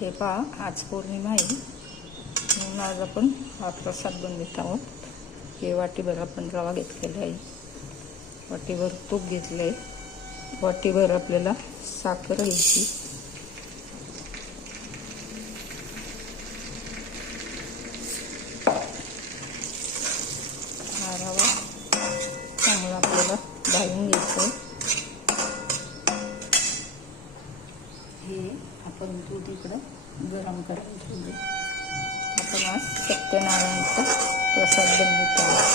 हे पहा, आज पौर्णिमा आहे म्हणून आज आपण हा प्रसाद बनवित आहोत. हे वाटीभर आपण रवा घेतलेला आहे, वाटीभर तूप घेतलं आहे, वाटीभर आपल्याला साखर घ्यायची, हा रवा चांगला आपल्याला भाजून घ्यायचं आहे. हे आपण दूध इकडं गरम करायला ठेवलं. आपण आज सत्यनारायणचा प्रसाद बनवत आहोत.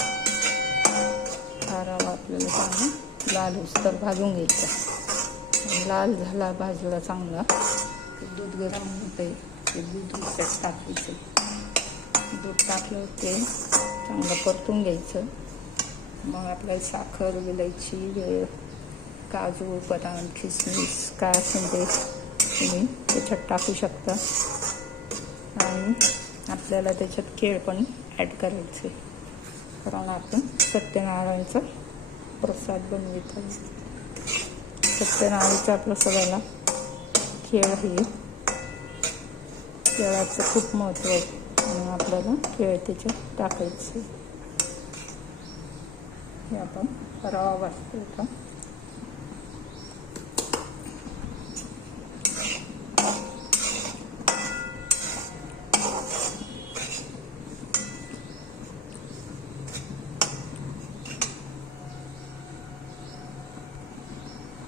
हा रवा आपल्याला चांगला लाल होईस्तोवर भाजून घ्यायचा. लाल झाला, भाजला चांगला, दूध गरम होते, ते दूध त्यात टाकायचं. दूध टाकलं ते चांगलं परतून घ्यायचं. मग आपल्याला साखर, विलायची, काजू, बदाम, किसमिस काय असेल ते तुम्ही त्याच्यात टाकू शकता. आणि आपल्याला त्याच्यात केळ पण ॲड करायचे, कारण आपण सत्यनारायणचा प्रसाद बनवित आहोत. सत्यनारायणच्या प्रसादाला केळ हे केळाचं खूप महत्त्व आहे आणि आपल्याला केळ त्याच्यात टाकायचे. हे आपण रवा भाजतो.